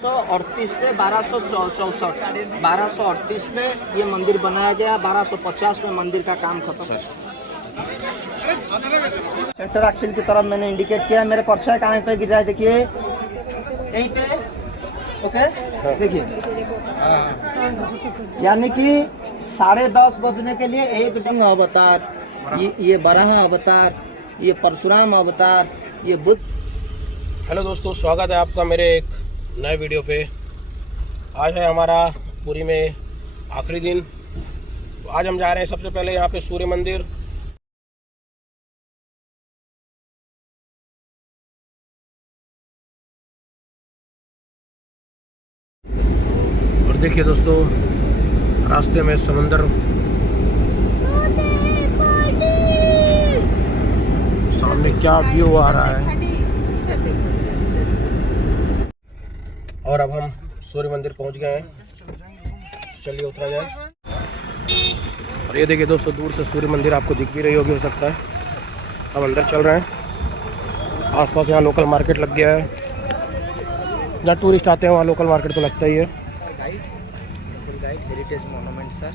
1238 से 1238 में ये मंदिर बनाया गया। 1250 में मंदिर का काम खत्म। सेक्टर एक्सिल की तरफ मैंने इंडिकेट किया। मेरे परछाई कहाँ पे गिर रहा है देखिए, यहीं पे। ओके देखिए, यानी कि 10:30 बजने के लिए एक डंग अवतार, ये बराह अवतार, ये परशुराम अवतार, ये बुद्ध। हेलो दोस्तों, स्वागत है आपका मेरे एक नए वीडियो पे। आज है हमारा पुरी में आखिरी दिन। तो आज हम जा रहे हैं सबसे पहले यहाँ पे सूर्य मंदिर। और देखिए दोस्तों, रास्ते में समंदर, सामने क्या व्यू आ रहा है। और अब हम सूर्य मंदिर पहुंच गए हैं। चलिए उतरा जाए। और ये देखिए दोस्तों, दूर से सूर्य मंदिर आपको दिख भी रही होगी, हो सकता है। अब अंदर चल रहे हैं। आसपास यहाँ लोकल मार्केट लग गया है। जहाँ टूरिस्ट आते हैं वहाँ लोकल मार्केट तो लगता ही है। Guide heritage monument sir.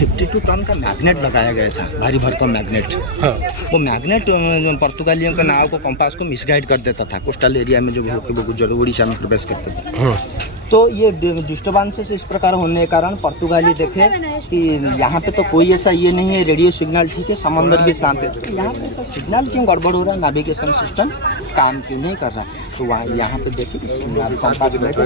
52 ton का मैग्नेट लगाया गया था, भारी भरकम मैग्नेट। हाँ। वो मैग्नेट पुर्तगालियों के नाव को, कंपास को मिसगाइड कर देता था कोस्टल एरिया में, जो गुजर उड़ीसा में प्रवेश करते थे। हाँ। तो ये डिस्टर्बेंसेस इस प्रकार होने के कारण पुर्तगाली देखे कि यहाँ पे तो कोई ऐसा ये नहीं है, रेडियो सिग्नल ठीक है, समंदर के साथ है, तो यहाँ पे ऐसा सिग्नल क्यों गड़बड़ हो रहा है, नेविगेशन सिस्टम काम क्यों नहीं कर रहा। तो वहाँ यहाँ पे देखिए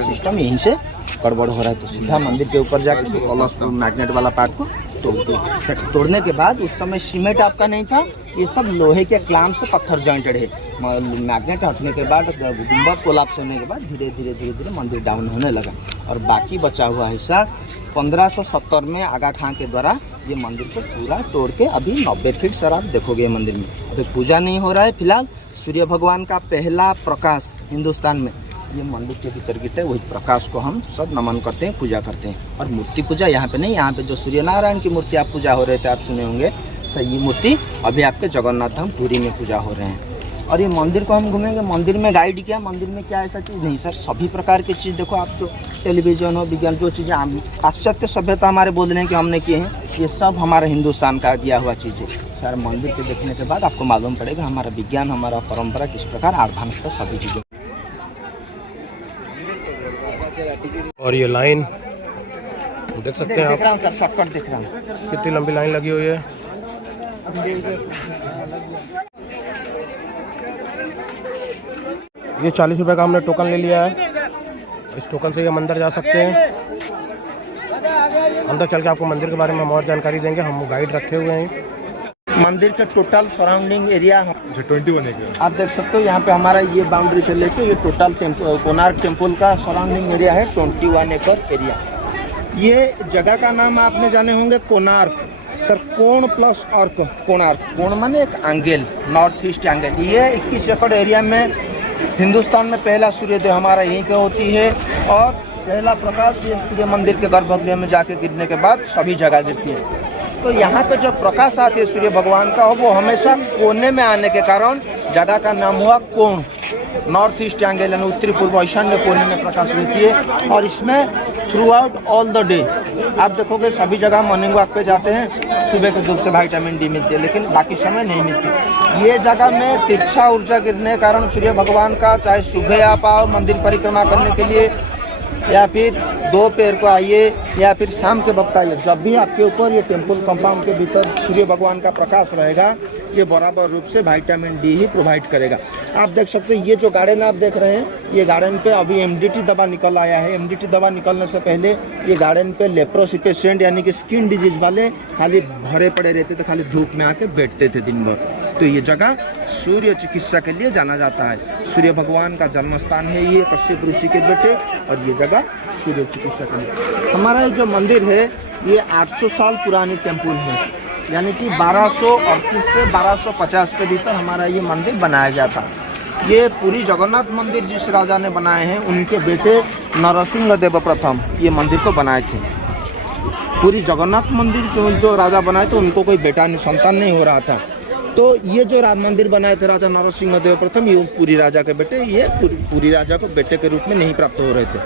सिस्टम यहीं से गड़बड़ हो रहा है। तो सीधा मंदिर के ऊपर जाके कलश मैग्नेट वाला पार्ट को तोड़ने के बाद, उस समय सीमेंट आपका नहीं था, ये सब लोहे के क्लैम्प से पत्थर जॉइंटेड है। मैग्नेट हटने के बाद, गुंबद कोलैप्स होने के बाद धीरे धीरे मंदिर डाउन होने लगा। और बाकी बचा हुआ हिस्सा 1570 में आगा खां के द्वारा ये मंदिर को पूरा तोड़ के अभी 90 फीट सर आप देखोगे मंदिर में। अभी पूजा नहीं हो रहा है फिलहाल। सूर्य भगवान का पहला प्रकाश हिंदुस्तान में ये मंदिर के भीतर गिरता है, वही प्रकाश को हम सब नमन करते हैं, पूजा करते हैं। और मूर्ति पूजा यहाँ पे नहीं, यहाँ पे जो सूर्य नारायण की मूर्ति आप पूजा हो रहे थे, आप सुने होंगे, तो ये मूर्ति अभी आपके जगन्नाथ धाम पुरी में पूजा हो रहे हैं। और ये मंदिर को हम घूमेंगे। मंदिर में गाइड किया, मंदिर में क्या ऐसा चीज़ नहीं सर, सभी प्रकार की चीज़ देखो आप, जो टेलीविजन हो, विज्ञान, जो चीज़ें पाश्चात्य सभ्यता हमारे बोलने हैं कि हमने किए हैं, ये सब हमारे हिंदुस्तान का दिया हुआ चीज़ है सर। मंदिर के देखने के बाद आपको मालूम पड़ेगा हमारा विज्ञान, हमारा परंपरा किस प्रकार एडवांस था, सभी चीज़ें। और ये लाइन देख सकते हैं आप, देख रहा हूँ सर, शॉर्टकट देख रहा हूँ, कितनी लंबी लाइन लगी हुई है। ये 40 रुपए का हमने टोकन ले लिया है। इस टोकन से हम अंदर जा सकते हैं। अंदर चल के आपको मंदिर के बारे में हम और जानकारी देंगे, हम गाइड रखे हुए हैं। मंदिर का टोटल सराउंडिंग एरिया 21 एकड़ आप देख सकते हो। यहाँ पे हमारा ये बाउंड्री से लेके ये टोटल कोणार्क टेम्पल का सराउंडिंग एरिया है 21 एकड़ एरिया। ये जगह का नाम आपने जाने होंगे कोणार्क सर, कोण प्लस अर्क, कोणार्क। कोण माने एक एंगल, नॉर्थ ईस्ट एंगल। ये 21 एकड़ एरिया में हिंदुस्तान में पहला सूर्योदय हमारा यहीं पे होती है। और पहला प्रकाश ये सूर्य मंदिर के गर्भगृह में जाके गिरने के बाद सभी जगह गिरती है। तो यहाँ पे जब प्रकाश आती है सूर्य भगवान का, वो हमेशा कोने में आने के कारण जगह का नाम हुआ कोण। नॉर्थ ईस्ट एंगल यानी उत्तरी पूर्व ईशान्य कोने में प्रकाश होती है। और इसमें through out all the day आप देखोगे सभी जगह मॉर्निंग वॉक पे जाते हैं, सुबह के धूप से विटामिन डी मिलती है, लेकिन बाकी समय नहीं मिलती। ये जगह में तिरछा ऊर्जा गिरने के कारण सूर्य भगवान का, चाहे सुबह आप आओ मंदिर परिक्रमा करने के लिए, या फिर दोपहर को आइए, या फिर शाम के वक्त आइए, जब भी आपके ऊपर ये टेम्पल कंपाउंड के भीतर सूर्य भगवान का प्रकाश रहेगा, ये बराबर रूप से विटामिन डी ही प्रोवाइड करेगा। आप देख सकते हैं ये जो गार्डन आप देख रहे हैं, ये गार्डन पे अभी एमडीटी दवा निकल आया है। एमडीटी दवा निकलने से पहले ये गार्डन पे लेप्रोसी पेशेंट यानी कि स्किन डिजीज वाले खाली भरे पड़े रहते थे, खाली धूप में आके बैठते थे दिन भर। तो ये जगह सूर्य चिकित्सा के लिए जाना जाता है। सूर्य भगवान का जन्म स्थान है ये, कश्यप ऋषि के बेटे, और ये जगह सूर्य चिकित्सा के लिए। हमारा जो मंदिर है ये 800 साल पुरानी टेम्पल है, यानी कि 1238 से 1250 के भीतर हमारा ये मंदिर बनाया गया था। ये पूरी जगन्नाथ मंदिर जिस राजा ने बनाए हैं, उनके बेटे नरसिंह देव प्रथम ये मंदिर को बनाए थे। पूरी जगन्नाथ मंदिर जो राजा बनाए थे, उनको कोई बेटा नहीं, संतान नहीं हो रहा था। तो ये जो राम मंदिर बनाए थे राजा नरसिंह देव प्रथम, ये पुरी राजा के बेटे, ये पुरी राजा को बेटे के रूप में नहीं प्राप्त हो रहे थे।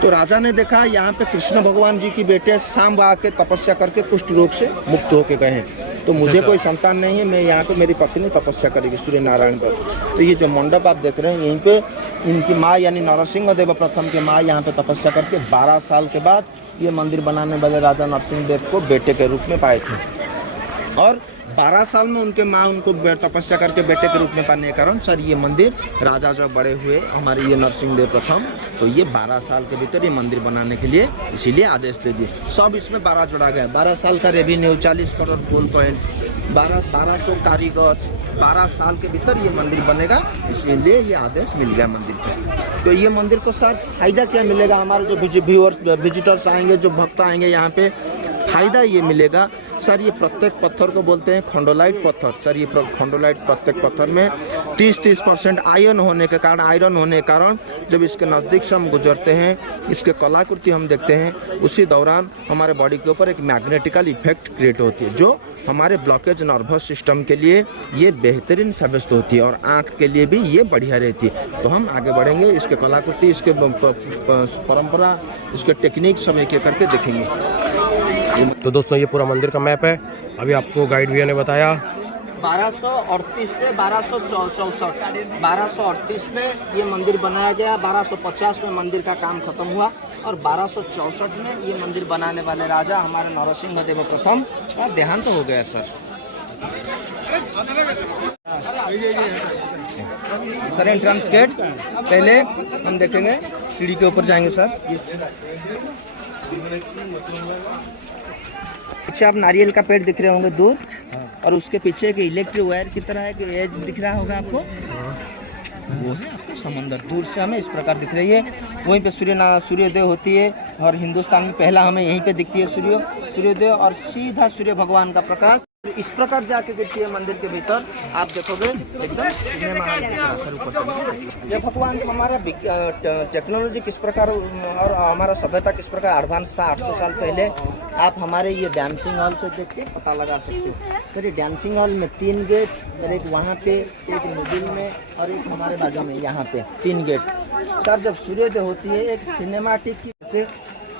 तो राजा ने देखा यहाँ पे कृष्ण भगवान जी की बेटे सांब आके तपस्या करके कुष्ठ रोग से मुक्त होके गए हैं, तो मुझे कोई संतान नहीं है, मैं यहाँ पे मेरी पत्नी तपस्या करेगी सूर्य नारायण पर। तो ये जो मंडप आप देख रहे हैं, यहीं पे इनकी माँ यानी नरसिंह देव प्रथम की माँ यहाँ पे तपस्या करके 12 साल के बाद ये मंदिर बनाने वाले राजा नरसिंह देव को बेटे के रूप में पाए थे। और 12 साल में उनके माँ उनको तपस्या करके बेटे के रूप में पाने के कारण सर ये मंदिर राजा जब बड़े हुए हमारे ये नरसिंह देव प्रथम, तो ये 12 साल के भीतर ये मंदिर बनाने के लिए इसीलिए आदेश दे दिए। सब इसमें 12 जोड़ा गया, 12 साल का रेवेन्यू, 40 करोड़ गोल्ड कॉइन, 1200 कारीगर, 12 साल के भीतर ये मंदिर बनेगा, इसीलिए ये आदेश मिल गया मंदिर को। तो ये मंदिर को सर फायदा क्या मिलेगा, हमारे जो व्यूअर्स विजिटर्स आएंगे, जो भक्त आएंगे यहाँ पे, फायदा ये मिलेगा सर, ये प्रत्येक पत्थर को बोलते हैं खंडोलाइट पत्थर। सर ये खंडोलाइट प्रत्येक पत्थर में 30% आयरन होने के कारण जब इसके नज़दीक से हम गुजरते हैं, इसके कलाकृति हम देखते हैं, उसी दौरान हमारे बॉडी के ऊपर एक मैग्नेटिकल इफेक्ट क्रिएट होती है, जो हमारे ब्लॉकेज नर्वस सिस्टम के लिए ये बेहतरीन साबित होती है और आँख के लिए भी ये बढ़िया रहती है। तो हम आगे बढ़ेंगे, इसके कलाकृति, इसके परंपरा, इसके टेक्निक सब एक एक करके देखेंगे। तो दोस्तों ये पूरा मंदिर का मैप है, अभी आपको गाइड भैया ने बताया। 1238 से 1264, 1238 में ये मंदिर बनाया गया, 1250 में मंदिर का काम खत्म हुआ और 1264 में ये मंदिर बनाने वाले राजा हमारे नरसिंह देव प्रथम का देहांत हो गया सर। सर एंट्रेंस गेट पहले हम देखेंगे, सीढ़ी के ऊपर जाएंगे सर। पीछे आप नारियल का पेड़ दिख रहे होंगे दूर, और उसके पीछे एक इलेक्ट्रिक वायर की तरह एक एज दिख रहा होगा आपको, वो है आपको समंदर। दूर से हमें इस प्रकार दिख रही है, वहीं पे सूर्योदय होती है और हिंदुस्तान में पहला हमें यहीं पे दिखती है सूर्योदय, और सीधा सूर्य भगवान का प्रकाश इस प्रकार जाके दिखती है मंदिर के भीतर। आप देखोगे एकदम सिनेमा हॉल की तरह सर ऊपर चलेंगे। ये भगवान हमारा टेक्नोलॉजी किस प्रकार और हमारा सभ्यता किस प्रकार एडवांस था 800 साल पहले, आप हमारे ये डांसिंग हॉल से देख के पता लगा सकते हो। सर ये डांसिंग हॉल में 3 गेट, और एक वहाँ पे, एक मिडिल में और एक हमारे बाजू में, यहाँ पे 3 गेट। सर जब सूर्योदय होती है एक सिनेमाटिक की से,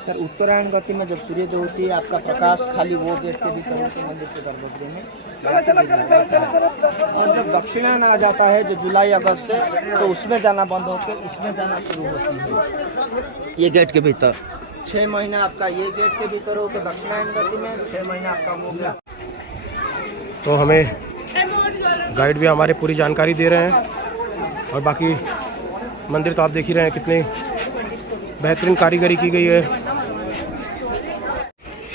सर उत्तरायण गति में जब सूर्योदय होती है आपका प्रकाश खाली वो गेट के भीतर होते मंदिर के दरवाजे में, और जब दक्षिणायन आ जाता है जो जुलाई अगस्त से, तो उसमें जाना बंद होकर इसमें जाना शुरू होती है ये गेट के भीतर। 6 महीना आपका ये गेट के भीतर हो तो दक्षिणायन गति में, 6 महीना आपका हो गया। तो हमें गाइड भी हमारे पूरी जानकारी दे रहे हैं, और बाकी मंदिर तो आप देख ही रहे हैं कितनी बेहतरीन कारीगरी की गई है।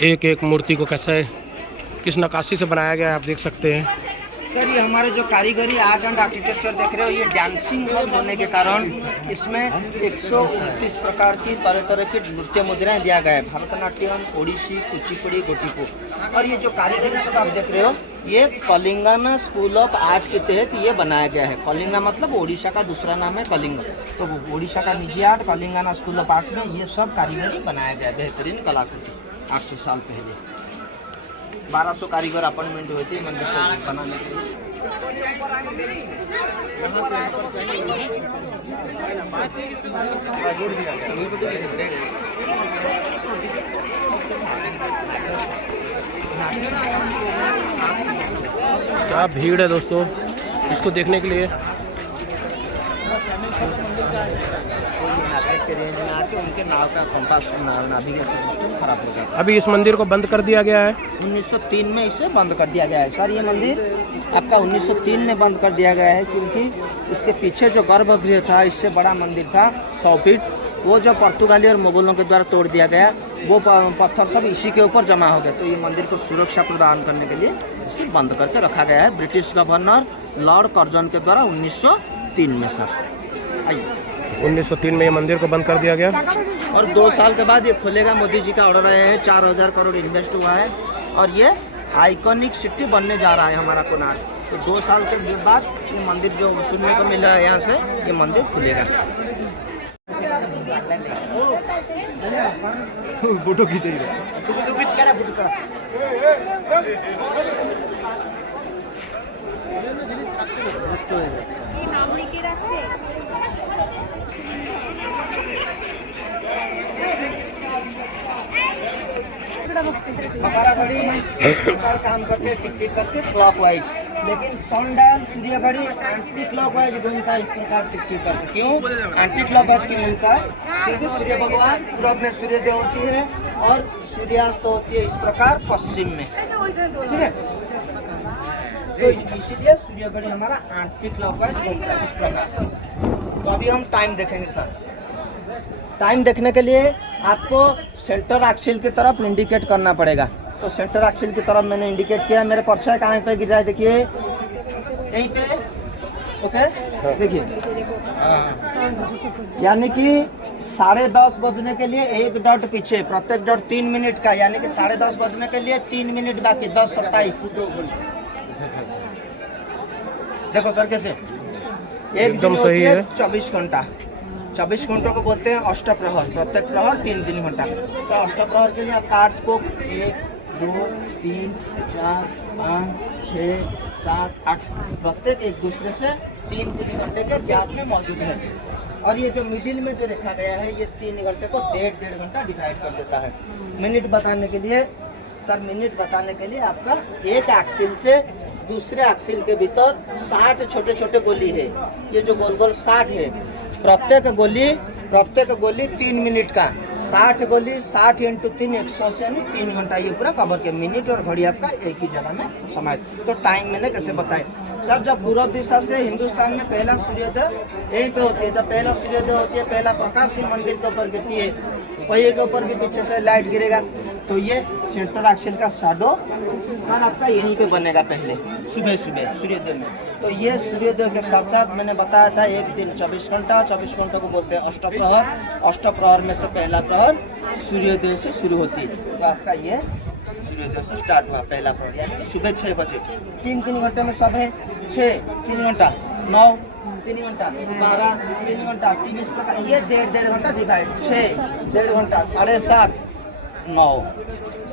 एक एक मूर्ति को कैसा है, किस नक्काशी से बनाया गया है आप देख सकते हैं। सर ये हमारे जो कारीगरी आर्ट एंड आर्किटेक्चर देख रहे हो, ये डांसिंग हॉल होने के कारण इसमें 129 प्रकार की तरह तरह की नृत्य मुद्राएं दिया गया है, भरतनाट्यम, ओडिसी, कुचिपुड़ी, गोटीपुर। और ये जो कारीगरी सब आप देख रहे हो, ये कलिंगाना स्कूल ऑफ आर्ट के तहत ये बनाया गया है। कलिंगा मतलब ओडिशा का दूसरा नाम है कलिंगा, तो ओडिशा का निजी आर्ट कलिंगाना स्कूल ऑफ आर्ट में ये सब कारीगरी बनाया गया है, बेहतरीन कलाकृति। 800 साल पहले 1200 कारीगर अपॉइंटमेंट हुए थे मंदिर को बनाने के लिए। क्या भीड़ है दोस्तों इसको देखने के लिए। के रेंज में आके उनके नाव का कंपास नेविगेशन सिस्टम खराब हो गया। अभी इस मंदिर को बंद कर दिया गया है, 1903 में इसे बंद कर दिया गया है। सर ये मंदिर आपका 1903 में बंद कर दिया गया है, क्योंकि उसके पीछे जो गर्भगृह था इससे बड़ा मंदिर था 100 फीट, वो जो पुर्तगाली और मुगलों के द्वारा तोड़ दिया गया, वो पत्थर सब इसी के ऊपर जमा हो गए। तो ये मंदिर को सुरक्षा प्रदान करने के लिए इसे बंद करके रखा गया है ब्रिटिश गवर्नर लॉर्ड कर्जन के द्वारा 1903 में। सर आइए 1903 में ये मंदिर को बंद कर दिया गया, और 2 साल के बाद ये खुलेगा। मोदी जी का ऑर्डर आया है, 4000 करोड़ इन्वेस्ट हुआ है, और ये आइकॉनिक सिटी बनने जा रहा है हमारा कोणार्क। तो 2 साल के बाद ये मंदिर जो सुनने को मिल रहा है यहाँ से, ये मंदिर खुलेगा। फोटो खींच নষ্ট হয়ে যাচ্ছে। এই নাম লিখে রাখছে। हमारा घड़ी काम करते टिक टिक करके क्लॉकवाइज, लेकिन सनडायल सूर्य घड़ी एंटी क्लॉकवाइज घूमता है इस प्रकार टिक टिक करके। क्यों एंटी क्लॉकवाइज क्यों घूमता है? क्योंकि सूर्य भगवान पूरब में सूर्योदय होती है और सूर्यास्त होती है इस प्रकार पश्चिम में, ठीक है। तो इसीलिए सूर्य घड़ी हमारा एंटी क्लॉकवाइज घूमता है इस प्रकार। तो अभी हम टाइम देखेंगे सर। टाइम देखने के लिए आपको सेंटर एक्सिल की तरफ इंडिकेट करना पड़ेगा। तो सेंटर एक्सिल की तरफ मैंने इंडिकेट किया। मेरे परछाई कहाँ पे गिर रहा है देखिए, यहीं पे, ओके देखिए, यानी कि 10:30 बजने के लिए एक डॉट पीछे, प्रत्येक डॉट 3 मिनट का, यानी कि 10:30 बजने के लिए 3 मिनट बाकी, 10:27। देखो सर कैसे एक एकदम दिन सही होती है। 24 घंटा, 24 घंटों को बोलते हैं अष्टप्रहर। प्रत्येक प्रहर 3 घंटा। तो अष्टप्रहर के लिए आप कार्ड्स को 1 2 3 4 5 6 7 8 प्रत्येक एक दूसरे से 3 घंटे के गैप में मौजूद है। और ये जो मिडिल में जो रखा गया है ये 3 घंटे को 1.5 घंटा डिवाइड कर देता है। मिनट बताने के लिए सर, मिनट बताने के लिए आपका एक एक्सिल से दूसरे एक्सिल के भीतर 60 छोटे छोटे गोली है। ये जो गोल गोल 60 है, प्रत्येक गोली 3 मिनट का, 60 गोली 60 × 3 180 यानी 3 घंटा ये पूरा कवर के। मिनट और घड़ी आपका एक ही जगह में समाये। तो टाइम मैंने कैसे बताए सर? जब पूर्व दिशा से हिंदुस्तान में पहला सूर्योदय यहीं पे होती है। जब पहला सूर्योदय होती है, पहला प्रकाश ही मंदिर के ऊपर गिरती है, पहिए के ऊपर भी पीछे से लाइट गिरेगा। तो ये सेंटर एक्सिल का शैडो सर आपका यहीं पे बनेगा पहले सुबह सुबह सूर्योदय में। तो ये सूर्योदय के साथ साथ मैंने बताया था एक दिन 24 घंटा, 24 घंटे को बोलते हैं अष्टप्रहर। अष्टप्रहर में से पहला प्रहर सूर्योदय से शुरू होती है। तो आपका ये सूर्योदय से स्टार्ट हुआ पहला प्रहर, यानी सुबह 6 बजे। 3 घंटे में सब है 6 3 घंटा 9 3 घंटा 12 3 घंटा 3 इस प्रकार। ये 1.5 घंटा डिवाइड 6 1.5 घंटा 7:30 9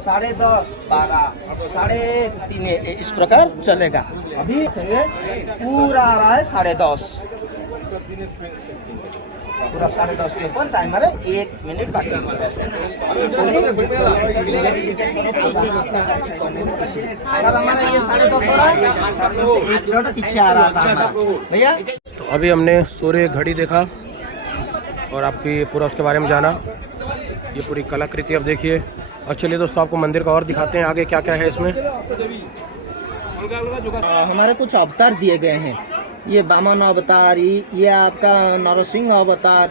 10:30 12 3:30 इस प्रकार चलेगा। अभी पूरा आ रहा है 10:30, पूरा 10:30 के ऊपर टाइमर है, 1 मिनट बाकी। सर हमारा ये 10:30 हो रहा है, 1 डॉट पीछे आ रहा था भैया। तो अभी हमने सूर्य घड़ी देखा और आपकी पूरा उसके बारे में जाना। ये पूरी कलाकृति आप देखिए। और चलिए दोस्तों आपको मंदिर का और दिखाते हैं आगे क्या क्या है इसमें। हमारे कुछ अवतार दिए गए हैं। ये वामन अवतार, ये आपका नरसिंह अवतार,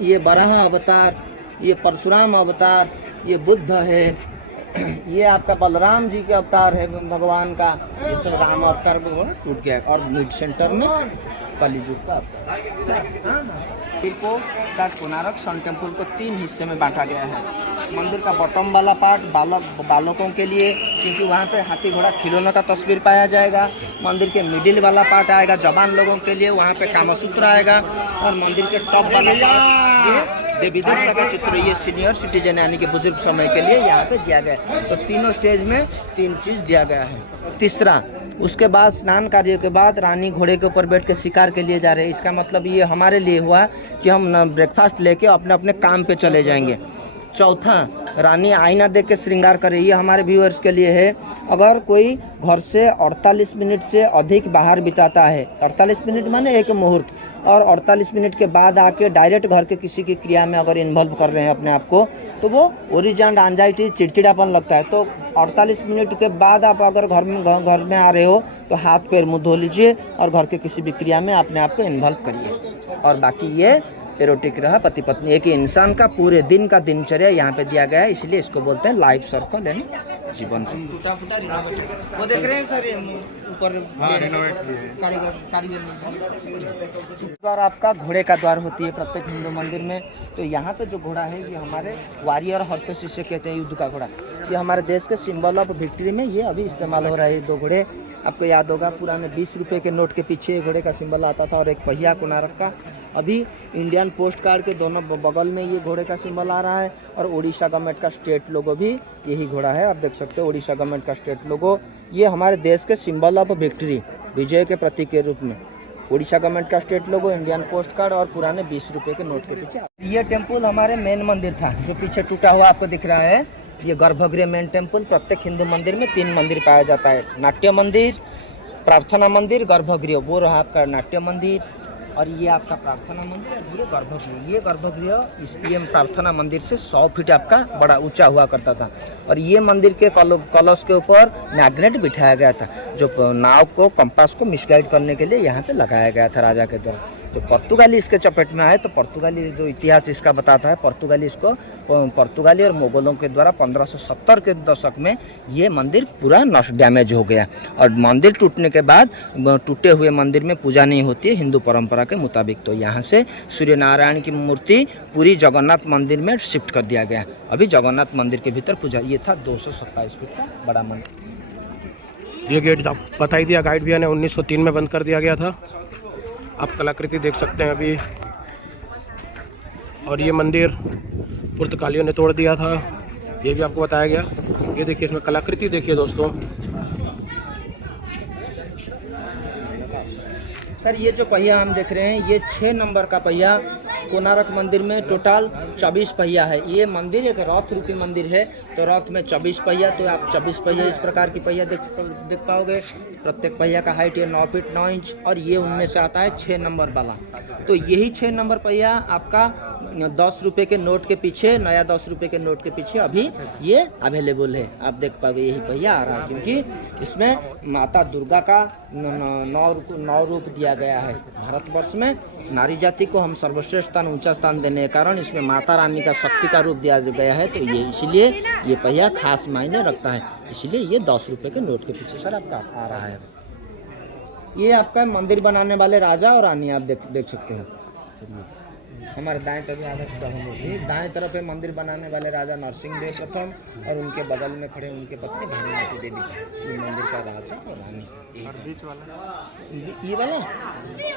ये बराह अवतार, ये परशुराम अवतार, ये बुद्ध है, ये आपका बलराम जी के अवतार है भगवान का। ये सब राम अवतार टूट गया। और मिड सेंटर में कलियुग का अवतार। को कोणार्क सन टेम्पल को 3 हिस्से में बांटा गया है। मंदिर का बॉटम वाला पार्ट बालकों के लिए, क्योंकि वहाँ पे हाथी घोड़ा खिलौनों का तस्वीर पाया जाएगा। मंदिर के मिडिल वाला पार्ट आएगा जवान लोगों के लिए, वहाँ पे कामसूत्र आएगा। और मंदिर के टॉप वाला पार्ट ये देवी देवता का चित्र, ये सीनियर सिटीजन यानी कि बुजुर्ग समय के लिए यहाँ पे दिया गया है। तो तीनों स्टेज में 3 चीज़ दिया गया है। तीसरा, उसके बाद स्नान कार्य के बाद रानी घोड़े के ऊपर बैठ के शिकार के लिए जा रहे हैं। इसका मतलब ये हमारे लिए हुआ कि हम ब्रेकफास्ट लेके अपने अपने काम पे चले जाएंगे। चौथा, रानी आईना देख के श्रृंगार करे। ये हमारे व्यूअर्स के लिए है। अगर कोई घर से 48 मिनट से अधिक बाहर बिताता है, 48 मिनट माने एक मुहूर्त, और 48 मिनट के बाद आके डायरेक्ट घर के किसी की क्रिया में अगर इन्वॉल्व कर रहे हैं अपने आप को, तो वो ओरिजिनल एंजाइटी, चिड़चिड़ापन लगता है। तो 48 मिनट के बाद आप अगर घर में आ रहे हो तो हाथ पैर मुँह धो लीजिए और घर के किसी भी क्रिया में अपने आप को इन्वॉल्व करिए। और बाकी ये एरोटिक रहा पति पत्नी, एक इंसान का पूरे दिन का दिनचर्या यहाँ पे दिया गया है, इसलिए इसको बोलते हैं लाइफ सर्कल यानी जीवन से। टूटा फूटा वो देख रहे हैं सर ऊपर कारीगर द्वार आपका घोड़े का द्वार होती है प्रत्येक हिंदू मंदिर में। तो यहाँ पे जो घोड़ा है ये हमारे वॉरियर हॉर्सेस इसे कहते हैं, युद्ध का घोड़ा। ये हमारे देश के सिंबल ऑफ विक्ट्री में ये अभी इस्तेमाल हो रहा है। 2 घोड़े आपको याद होगा, पुराने 20 रुपये के नोट के पीछे घोड़े का सिंबल आता था और एक पहिया कोणार्क का। अभी इंडियन पोस्ट कार्ड के दोनों बगल में ये घोड़े का सिंबल आ रहा है। और उड़ीसा गवर्नमेंट का स्टेट लोगो भी यही घोड़ा है। और देख सकते हो उड़ीसा गवर्नमेंट का स्टेट लोगो, ये हमारे देश के सिंबल ऑफ विक्ट्री, विजय के प्रतीक के रूप में। उड़ीसा गवर्नमेंट का स्टेट लोगो, इंडियन पोस्ट कार्ड और पुराने 20 रुपए के नोट के पीछे। ये टेम्पल हमारे मेन मंदिर था जो पीछे टूटा हुआ आपको दिख रहा है। ये गर्भगृह मेन टेम्पल। प्रत्येक हिंदू मंदिर में 3 मंदिर पाया जाता है, नाट्य मंदिर, प्रार्थना मंदिर, गर्भगृह। वो रहा आपका नाट्य मंदिर और ये आपका प्रार्थना मंदिर और ये गर्भगृह। ये गर्भगृह इस प्रार्थना मंदिर से 100 फीट आपका बड़ा ऊंचा हुआ करता था और ये मंदिर के कलश के ऊपर मैग्नेट बिठाया गया था जो नाव को, कंपास को मिसगाइड करने के लिए यहाँ पे लगाया गया था राजा के द्वारा। तो पुर्तगाली इसके चपेट में आए तो पुर्तगाली जो इतिहास इसका बताता है, पुर्तगाली और मुगलों के द्वारा 1570 के दशक में ये मंदिर पूरा नष्ट, डैमेज हो गया और मंदिर टूटने के बाद टूटे हुए मंदिर में पूजा नहीं होती है हिंदू परंपरा के मुताबिक। तो यहाँ से सूर्य नारायण की मूर्ति पूरी जगन्नाथ मंदिर में शिफ्ट कर दिया गया। अभी जगन्नाथ मंदिर के भीतर पूजा। ये था 227 फीट का बड़ा मंदिर। ये गेट बता ही दिया गाइड भैया ने, 1903 में बंद कर दिया गया था। आप कलाकृति देख सकते हैं अभी। और ये मंदिर पुर्तगालियों ने तोड़ दिया था, ये भी आपको बताया गया। ये देखिए इसमें कलाकृति देखिए दोस्तों। सर ये जो पहिया हम देख रहे हैं ये 6 नंबर का पहिया। कोणार्क मंदिर में टोटल 24 पहिया है। ये मंदिर एक रथ रूपी मंदिर है तो रथ में 24 पहिया, तो आप 24 पहिया इस प्रकार की पहिया देख पाओगे। प्रत्येक पहिया का हाइट है 9 फीट 9 इंच और ये उनमें से आता है 6 नंबर वाला। तो यही 6 नंबर पहिया आपका 10 रुपये के नोट के पीछे, नया 10 रुपये के नोट के पीछे अभी ये अवेलेबल है। आप देख पाओगे यही पहिया आ रहा है क्योंकि इसमें माता दुर्गा का 9 रूप दिया गया है। भारतवर्ष में नारी जाति को हम सर्वश्रेष्ठ स्थान, ऊंचा स्थान देने के कारण इसमें माता रानी का शक्ति का रूप दिया गया है। तो ये इसलिए ये पहिया खास मायने रखता है, इसलिए ये 10 रुपये के नोट के पीछे सर आपका आ रहा है। ये आपका मंदिर बनाने वाले राजा और रानी आप देख सकते हैं। हमारे दाएं तरफ है मंदिर बनाने वाले राजा नरसिंह देव प्रथम और उनके बगल में खड़े उनके पत्नी भानुमती देवी। ये मंदिर का राजा और रानी। ये वाला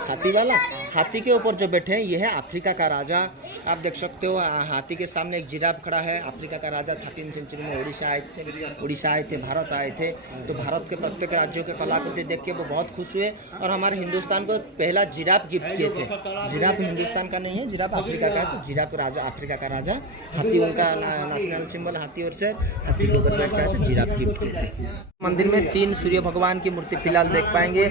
हाथी वाला, हाथी के ऊपर जो बैठे हैं ये है अफ्रीका का राजा। आप देख सकते हो हाथी के सामने एक जिराफ खड़ा है। अफ्रीका का राजा 13 सेंचुरी में उड़ीसा आए थे, भारत आए थे। तो भारत के प्रत्येक राज्यों के कलाकृति देख के वो बहुत खुश हुए और हमारे हिंदुस्तान को पहला जिराफ गिफ्ट किए थे। जिराफ हिंदुस्तान का नहीं है, जिराफ अफ्रीका का है। तो जिराफ राजा, अफ्रीका का राजा, हाथी उनका नेशनल सिंबल हाथी और शेर, हाथी के ऊपर बैठ गया था, जिराफ गिफ्ट किए थे। मंदिर में 3 सूर्य भगवान की मूर्ति फिलहाल देख पाएंगे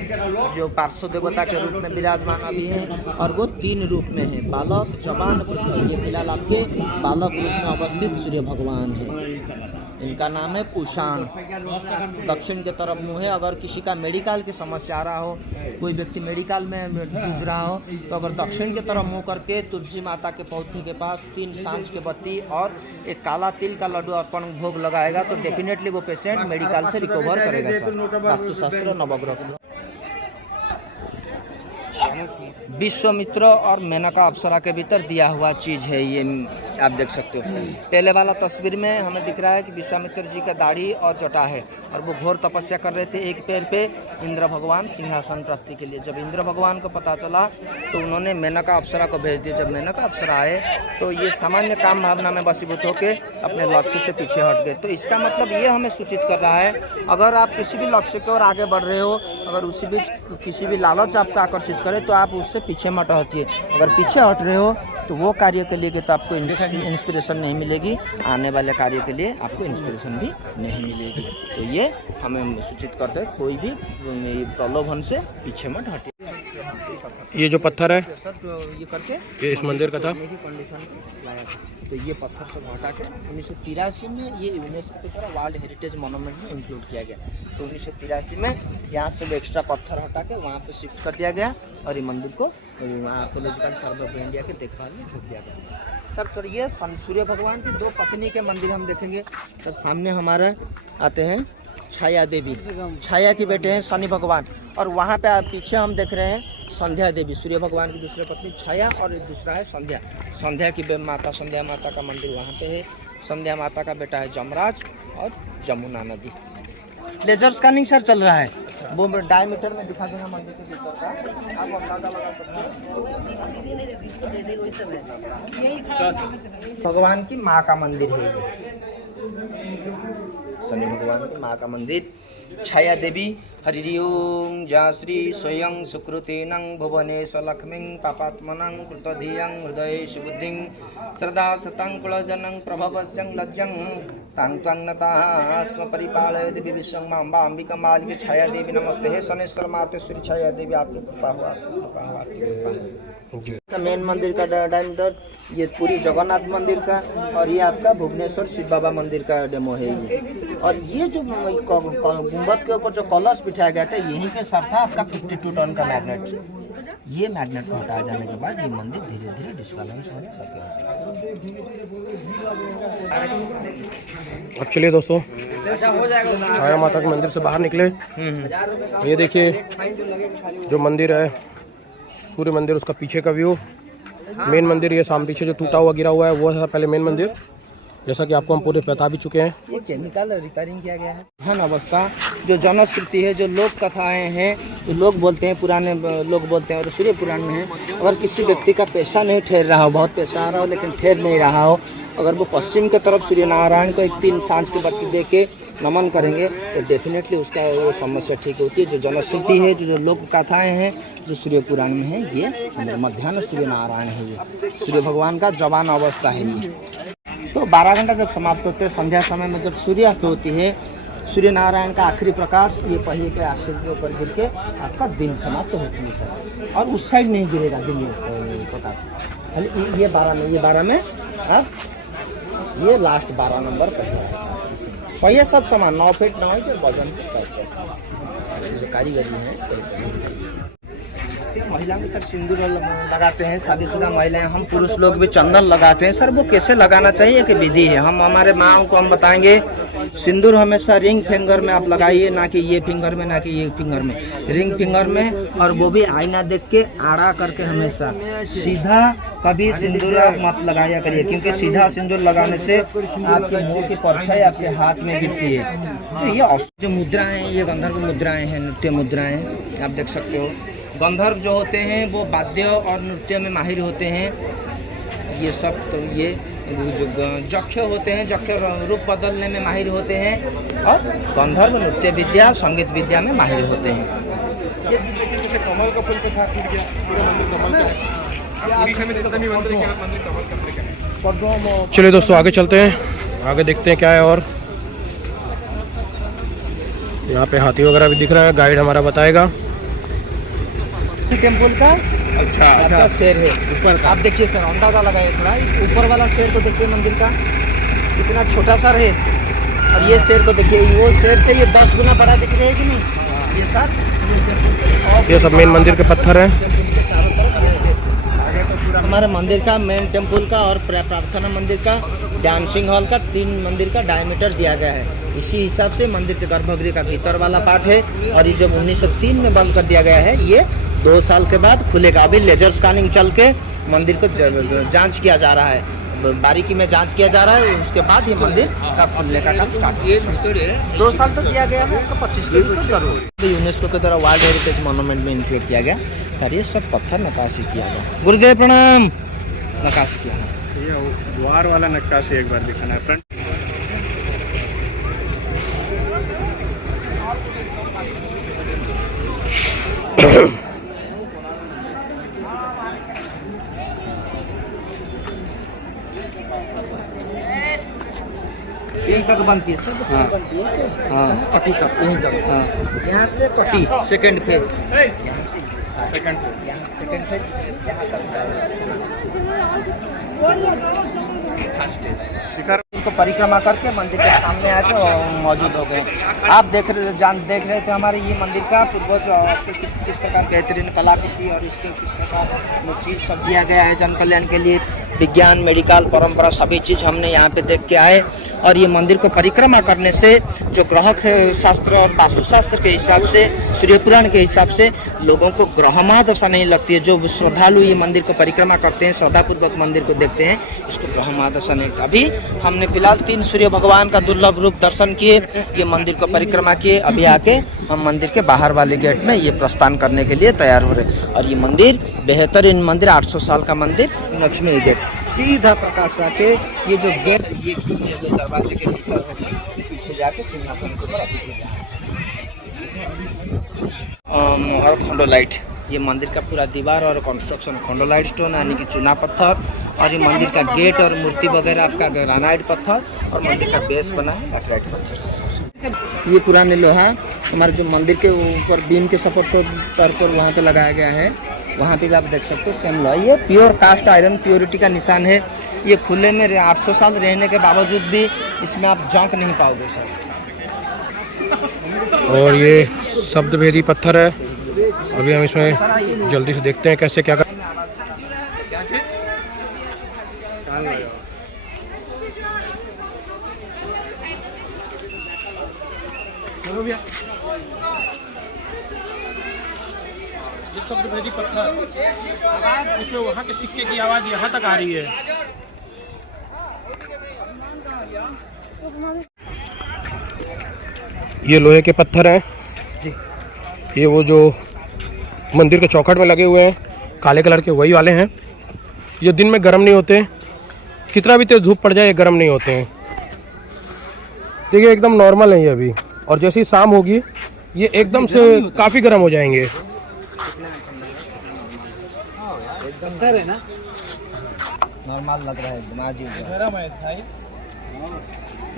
जो पार्श्व देवता के रूप में विराजमान अभी है और वो 3 रूप में है, बालक, जवान, पुत्र। ये फिलहाल आपके बालक रूप में अवस्थित सूर्य भगवान है। इनका नाम है पुषाण। दक्षिण के तरफ मुँह है। अगर किसी का मेडिकल की समस्या आ रहा हो, कोई व्यक्ति मेडिकल में जूझ रहा हो तो अगर दक्षिण की तरफ मुँह करके तुलसी माता के पौधे के पास 3 सांझ के बत्ती और एक काला तिल का लड्डू अर्पण भोग लगाएगा तो डेफिनेटली वो पेशेंट मेडिकल से रिकवर करेगा सर। वास्तुशास्त्र नवग्रह विश्वामित्र और मेनका अप्सरा के भीतर दिया हुआ चीज है। ये आप देख सकते हो। पहले वाला तस्वीर में हमें दिख रहा है कि विश्वामित्र जी का दाढ़ी और जटा है और वो घोर तपस्या कर रहे थे एक पैर पे इंद्र भगवान सिंहासन प्राप्ति के लिए। जब इंद्र भगवान को पता चला तो उन्होंने मेनका अप्सरा को भेज दिया। जब मेनका अप्सरा आए तो ये सामान्य काम भावना में वशीभूत होकर अपने लक्ष्य से पीछे हट गए। तो इसका मतलब ये हमें सूचित कर रहा है अगर आप किसी भी लक्ष्य की ओर आगे बढ़ रहे हो, अगर उसी बीच किसी भी लालच आपको आकर्षित करे तो आप उससे पीछे मत हटिए। अगर पीछे हट रहे हो तो वो कार्य के लिए तो आपको इंस्पिरेशन नहीं मिलेगी, आने वाले कार्य के लिए आपको इंस्पिरेशन भी नहीं मिलेगी। तो ये हमें सूचित करते हैं कोई भी प्रलोभन से पीछे मत हटिए। ये जो पत्थर है सर तो ये करके ये इस मंदिर का था। कंडीशन लाया था तो ये पत्थर से हटा के 1983 में ये यूनेस्को की तरह वर्ल्ड हेरिटेज मोनूमेंट में इंक्लूड किया गया। तो 1983 में यहाँ से एक्स्ट्रा पत्थर हटा के वहाँ पे शिफ्ट कर दिया गया और ये मंदिर को आर्कियोलॉजिकल सर्वे ऑफ इंडिया के देखभाल में छोड़ दिया गया। सर ये सूर्य भगवान की 2 पत्नी के मंदिर हम देखेंगे। सर सामने हमारे आते हैं छाया देवी, छाया के बेटे हैं शनि भगवान और वहाँ पे आप पीछे हम देख रहे हैं संध्या देवी, सूर्य भगवान की दूसरी पत्नी छाया और दूसरा है संध्या। संध्या की माता, संध्या माता का मंदिर वहाँ पे है। संध्या माता का बेटा है जमराज और जमुना नदी। लेजर स्कैनिंग सर चल रहा है, वो डायमीटर में दिखा देना मंदिर के भीतर का, आप अंदाजा लगा सकते हैं। भगवान की माँ का मंदिर है ये, शनि भगवान की माँ का मंदिर। छाया देवी हरि ओम जय श्री स्वयं सुकृतेनं भुवनेश लक्ष्मीं पापात्मनं कृतधियं हृदये सुबुद्धिं श्रद्धा सतं कुलजनं प्रभवस्यं लज्जं तां त्वं नताः स्म परिपालय देवी विश्वं मां अंबिका मालिके छाया देवी नमस्ते। हे शनेश्वर मातेश्वरी छाया देवी आपकी कृपा हो, आपकी कृपा हो, आपकी कृपा हो। मेन मंदिर का डायमीटर ये पूरी जगन्नाथ मंदिर का, और ये आपका भुवनेश्वर शिव बाबा मंदिर का डेमो है ये। और ये जो गुंबद के ऊपर जो कलश बिठाया गया था यहीं पे सर था आपका 52 टन का मैग्नेट। ये मैग्नेट को हटाए जाने के बाद ये मंदिर धीरे धीरे डिस्बैलेंस होने लगे। अब चलिए दोस्तों, छाया माता के मंदिर से बाहर निकले। ये देखिए जो मंदिर है सूर्य मंदिर, उसका पीछे का व्यू। मेन मंदिर ये सामने पीछे जो टूटा हुआ गिरा हुआ है वो है पहले मेन मंदिर, जैसा कि आपको हम पूरे बता भी चुके हैं। ये केमिकल रिपेयरिंग किया गया है। धन अवस्था जो जनश्रुति है, जो लोक कथाएं हैं, जो लोग बोलते हैं, पुराने लोग बोलते हैं और सूर्य पुराण में है, अगर किसी व्यक्ति का पैसा नहीं ठहर रहा हो, बहुत पैसा आ रहा हो लेकिन ठहर नहीं रहा हो, अगर वो पश्चिम की तरफ सूर्य नारायण को एक 3 सांझ की बत्ती दे के नमन करेंगे तो डेफिनेटली उसका वो समस्या ठीक होती है। जो जनश्रुति है, जो लोक कथाएं हैं, जो सूर्य पुराण में है, ये मध्याह्न सूर्य नारायण है, ये सूर्य भगवान का जवान अवस्था है ये। तो 12 घंटा जब समाप्त होते हैं, संध्या समय में जब सूर्यास्त होती है, सूर्य नारायण का आखिरी प्रकाश ये पहिए के आश्रय के ऊपर गिर के आपका दिन समाप्त होती है सर। और उस साइड नहीं गिरेगा दिन प्रकाश, खाली ये 12 में अब ये लास्ट 12 नंबर पहिए सब समान 9 फीट 9 इंच वजन कारीगरी है। महिला में सर सिंदूर लगाते हैं, शादीशुदा महिलाएं, हम पुरुष लोग भी चंदन लगाते हैं सर। वो कैसे लगाना चाहिए कि विधि है, हम हमारे माओ को हम बताएंगे। सिंदूर हमेशा रिंग फिंगर में आप लगाइए, ना कि ये फिंगर में, ना कि ये फिंगर में, रिंग फिंगर में। और वो भी आईना देख के आड़ा करके, हमेशा सीधा कभी सिंदूर आप मत लगाया करिए, क्योंकि सीधा सिंदूर लगाने से आपके मुंह की परछाई आपके हाथ में गिरती है। तो ये जो मुद्राएं, ये गंधर्व मुद्राएं हैं, नृत्य मुद्राएं आप देख सकते हो। गंधर्व जो होते हैं वो वाद्य और नृत्य में माहिर होते हैं। ये सब तो ये जो जक्ष होते हैं, जक्ष रूप बदलने में माहिर होते हैं, और गंधर्व नृत्य विद्या संगीत विद्या में माहिर होते हैं। ये जैसे कमल का फूल के साथ चलिए दोस्तों आगे चलते हैं, आगे देखते हैं क्या है। और यहाँ पे हाथी वगैरह भी दिख रहा है, गाइड हमारा बताएगा। टेम्पल का अच्छा शेर है ऊपर, आप देखिए सर, अंदाजा लगाइए थोड़ा, ऊपर वाला शेर को देखिए मंदिर का कितना छोटा सर है, और ये शेर को देखिए, वो शेर से ये 10 गुना बड़ा दिख रहा है कि नहीं ये सर। ये सब मेन मंदिर के पत्थर हैं। हमारे मंदिर का मेन टेम्पल का और प्रार्थना मंदिर का, डांसिंग हॉल का 3 मंदिर का डायमीटर दिया गया है। इसी हिसाब से मंदिर के गर्भगृह का भीतर वाला पार्ट है। और ये जब 1903 में बंद कर दिया गया है, ये 2 साल के बाद खुलेगा। अभी लेजर स्कैनिंग चल के मंदिर को जांच किया जा रहा है, बारीकी में जांच किया जा रहा है, उसके बाद ये मंदिर का खुलने का काम स्टार्ट किया। 2 साल तक दिया गया है, 25 के जरूर यूनेस्को के द्वारा वर्ल्ड हेरिटेज मॉन्यूमेंट में इंक्लूड किया गया। सर ये सब पत्थर नक्काशी किया गया। गुरुदेव प्रणाम। नक्काशी किया है, ये वार वाला नक्काशी एक बार दिखाना है फ्रेंड। यही तक बनती है सर, बनती है हाँ, पट्टी तक यहीं तक, हाँ, यहाँ से पट्टी सेकंड फेज, सेकंड फेज शिखर को परिक्रमा करके मंदिर के सामने आके मौजूद हो गए। आप देख रहे थे हमारे ये मंदिर का पूर्वज किस प्रकार बेहतरीन कलाकृति और इसके किस प्रकार चीज़ सब दिया गया है जन कल्याण के लिए। विज्ञान, मेडिकल, परंपरा सभी चीज़ हमने यहाँ पे देख के आए। और ये मंदिर को परिक्रमा करने से जो ग्रह शास्त्र और वास्तुशास्त्र के हिसाब से, सूर्य पुराण के हिसाब से लोगों को ग्रहमा दशा नहीं लगती है। जो श्रद्धालु ये मंदिर को परिक्रमा करते हैं, श्रद्धापूर्वक मंदिर को देखते हैं, इसको ग्रहमा दशा नहीं। अभी हमने फिलहाल 3 सूर्य भगवान का दुर्लभ रूप दर्शन किए, ये मंदिर को परिक्रमा किए। अभी आके हम मंदिर के बाहर वाले गेट में ये प्रस्थान करने के लिए तैयार हो रहे। और ये मंदिर बेहतरीन मंदिर, 800 साल का मंदिर, लक्ष्मी गेट। सीधा प्रकाश आके ये जो गेट, ये जो दरवाजे के भीतर होगा, पीछे जाके सिंहासन के ऊपर और खंडोलाइट, ये मंदिर का पूरा दीवार और कंस्ट्रक्शन खंडोलाइट स्टोन यानी कि चूना पत्थर, और ये मंदिर का गेट और मूर्ति वगैरह आपका ग्रेनाइट पत्थर, और मंदिर का बेस बना है लैटेराइट पत्थर से। ये पुराने लोहा हमारे जो मंदिर के ऊपर बीम के सपोर्ट पर वहाँ पे लगाया गया है, वहाँ पे भी आप देख सकते हो सेम लोहा। ये प्योर कास्ट आयरन प्योरिटी का निशान है। ये खुले में 800 साल रहने के बावजूद भी इसमें आप जंक नहीं पाओगे सर। और ये शब्दभेदी पत्थर है। अभी हम इसमें जल्दी से देखते हैं कैसे क्या कर। ये शब्दभेदी पत्थर, इसमें वहाँ के सिक्के की आवाज यहाँ तक आ रही है। ये लोहे के पत्थर हैं जी। ये वो जो मंदिर के चौखट में लगे हुए हैं काले कलर के, वही वाले हैं। ये दिन में गर्म नहीं होते, कितना भी तेज धूप पड़ जाए ये गर्म नहीं होते हैं। देखिए एकदम नॉर्मल है ये अभी, और जैसे ही शाम होगी ये एकदम से काफ़ी गर्म हो जाएंगे। पत्थर है ना, नॉर्मल लग रहा है, दिमाग गरम है भाई।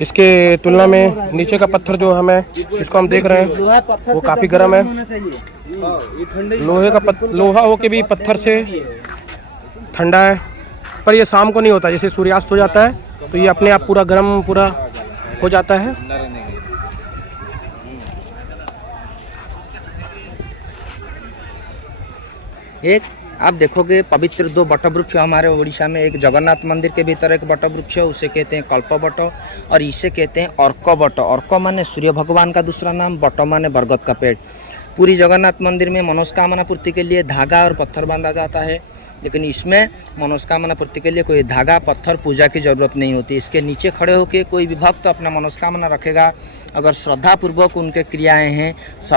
इसके तुलना में नीचे का पत्थर जो हमें इसको हम देख रहे हैं वो काफ़ी गर्म है। लोहे का लोहा हो के भी पत्थर से ठंडा है, पर ये शाम को नहीं होता। जैसे सूर्यास्त हो जाता है तो ये अपने आप पूरा गर्म पूरा हो जाता है। एक आप देखोगे पवित्र 2 वटवृक्ष हमारे उड़ीसा में, एक जगन्नाथ मंदिर के भीतर एक वटवृक्ष है, उसे कहते हैं कल्पवट, और इसे कहते हैं अर्कवट। अर्क माने सूर्य भगवान का दूसरा नाम, वट माने बरगद का पेड़। पूरी जगन्नाथ मंदिर में मनोकामना पूर्ति के लिए धागा और पत्थर बांधा जाता है, लेकिन इसमें मनोकामना पूर्ति के लिए कोई धागा पत्थर पूजा की जरूरत नहीं होती। इसके नीचे खड़े होकर कोई भी भक्त अपना मनोकामना रखेगा, अगर श्रद्धा पूर्वक उनके क्रियाएं हैं,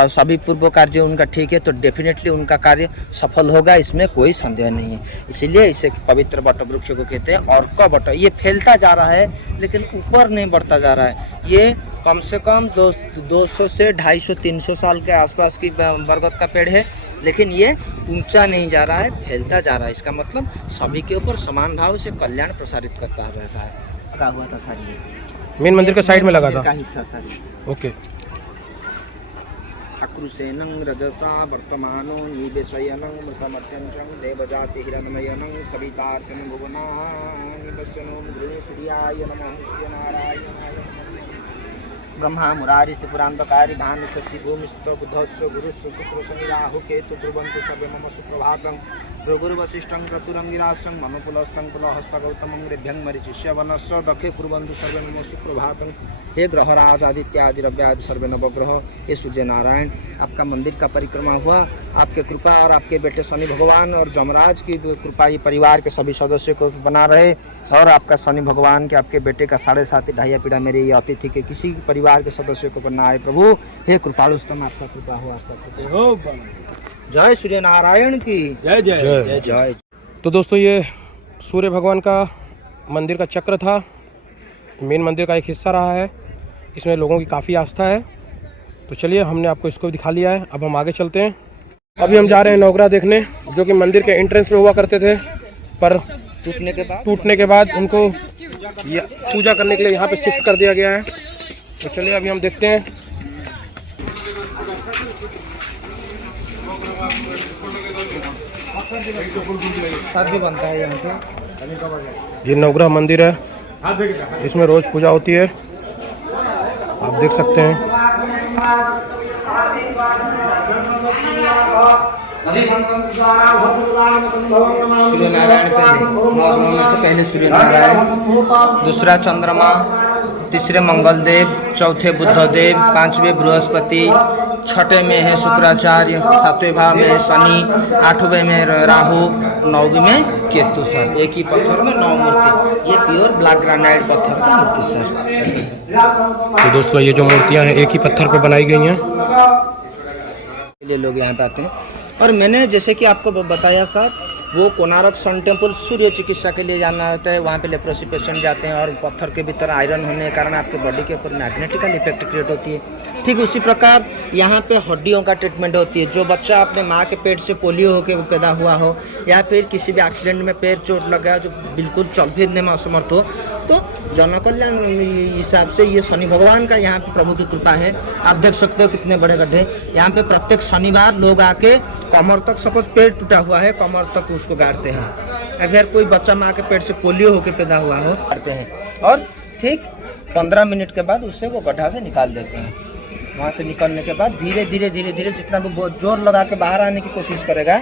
सभी पूर्व कार्य उनका ठीक है, तो डेफिनेटली उनका कार्य सफल होगा, इसमें कोई संदेह नहीं है। इसीलिए इसे पवित्र वट वृक्ष को कहते हैं अर्क वट। ये फैलता जा रहा है लेकिन ऊपर नहीं बढ़ता जा रहा है। ये कम से कम 200 से 250 300 साल के आसपास की बरगद का पेड़ है, लेकिन ये ऊंचा नहीं जा रहा है, फैलता जा रहा है। इसका मतलब सभी के ऊपर समान भाव से कल्याण प्रसारित करता रहता है। लगा हुआ था सारी, मेन मंदिर के साइड में लगा था का हिस्सा सारी। ओके। अक्रुसेनं रजसा वर्तमानो निवेशयनं मृतमत्यंचं देवजाति हिरण्मयनं सवितार्कं भुवनानि पश्यनो गृहे सूर्याय नमः सूर्यनारायणाय ब्रह्मा मुरारिस्ते पुरांतकारी भानु शशि भूमिस्थ बुधस्व गुरुस्व शुक्र शनि राहु केतु ध्रुवन्तु सर्वे मम सुप्रभातं भृगुर्वसिष्ठं क्रतुरंगिरासं मनुकुलस्थं पुलहस्त गौतमं रेभ्यं मरीचिष्य वनस्व दखे कुर्वन्तु सर्वे मम सुप्रभातं। हे ग्रहराज आदित्य आदि रव्य आदि सर्वे नवग्रह, ये सूर्य नारायण, आपका मंदिर का परिक्रमा हुआ, आपके कृपा और आपके बेटे शनि भगवान और जमराज की कृपा ही परिवार के सभी सदस्यों को बना रहे, और आपका शनि भगवान के आपके बेटे का 7.5 ढाई पीड़ा मेरे ये अतिथि के किसी परिवार के सदस्यों को करना आए। प्रभु हे कृपालुस्तम, आपका कृपा हो, आपका हो। जय सूर्य नारायण की जय जय जय जय। तो दोस्तों ये सूर्य भगवान का मंदिर का चक्र था, मेन मंदिर का एक हिस्सा रहा है, इसमें लोगों की काफ़ी आस्था है। तो चलिए हमने आपको इसको दिखा लिया है, अब हम आगे चलते हैं। अभी हम जा रहे हैं नवग्रह देखने, जो कि मंदिर के एंट्रेंस में हुआ करते थे, पर टूटने के बाद उनको पूजा करने के लिए यहाँ पे शिफ्ट कर दिया गया है। तो चलिए अभी हम देखते हैं। भी बनता है यहाँ पे। ये नवग्रह मंदिर है, इसमें रोज पूजा होती है, आप देख सकते हैं। सूर्य नारायण से पहले सूर्य नारायण, दूसरा चंद्रमा, तीसरे मंगलदेव, चौथे बुद्धदेव, 5वें बृहस्पति, 6ठे में है शुक्राचार्य, 7वें भाव में शनि, 8वें में राहु, 9वीं में केतु सर। एक ही पत्थर में 9 मूर्ति, ये प्योर ब्लैक ग्रेनाइट पत्थर की मूर्ति सर। तो दोस्तों ये जो मूर्तियां हैं एक ही पत्थर पर बनाई गई हैं, लिए लोग यहाँ पे आते हैं। और मैंने जैसे कि आपको बताया सर वो कोणार्क सन टेम्पल सूर्य चिकित्सा के लिए जाना होता है, वहाँ पे लेप्रोसी पेशेंट जाते हैं और पत्थर के भीतर आयरन होने के कारण आपके बॉडी के ऊपर मैग्नेटिकल इफेक्ट क्रिएट होती है। ठीक उसी प्रकार यहाँ पे हड्डियों का ट्रीटमेंट होती है। जो बच्चा अपने माँ के पेट से पोलियो होकर पैदा हुआ हो या फिर किसी भी एक्सीडेंट में पैर चोट लग गया, जो बिल्कुल चल फिरने में असमर्थ हो, तो जनकल्याण हिसाब से ये शनि भगवान का यहाँ पे प्रभु की कृपा है। आप देख सकते हो कितने बड़े गड्ढे। यहाँ पे प्रत्येक शनिवार लोग आके कमर तक, सपोज पेट टूटा हुआ है, कमर तक उसको गाड़ते हैं। अगर कोई बच्चा माँ के पेट से पोलियो होकर पैदा हुआ हो, गाड़ते हैं और ठीक 15 मिनट के बाद उससे वो गड्ढा से निकाल देते हैं। वहाँ से निकलने के बाद धीरे धीरे जितना वो जोर लगा के बाहर आने की कोशिश करेगा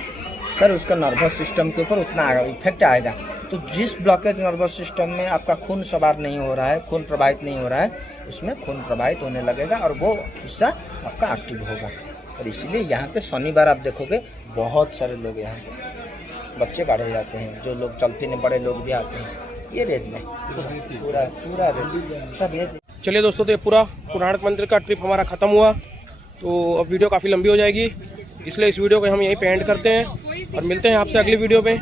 सर, उसका नर्वस सिस्टम के ऊपर उतना इफेक्ट आएगा। तो जिस ब्लॉकेज नर्वस सिस्टम में आपका खून सवार नहीं हो रहा है, खून प्रवाहित नहीं हो रहा है, उसमें खून प्रवाहित होने लगेगा और वो हिस्सा आपका एक्टिव होगा। और इसीलिए यहाँ पे शनिवार आप देखोगे बहुत सारे लोग यहाँ पे बच्चे काढ़े जाते हैं, जो लोग चलते नहीं, बड़े लोग भी आते हैं। ये रेत में पूरा रेत सब रेत। चलिए दोस्तों, तो ये पूरा कोणार्क मंदिर का ट्रिप हमारा ख़त्म हुआ। तो अब वीडियो काफ़ी लंबी हो जाएगी, इसलिए इस वीडियो को हम यहीं पे एंड करते हैं और मिलते हैं आपसे अगली वीडियो में।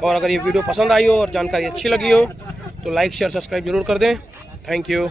और अगर ये वीडियो पसंद आई हो और जानकारी अच्छी लगी हो तो लाइक शेयर सब्सक्राइब जरूर कर दें। Thank you.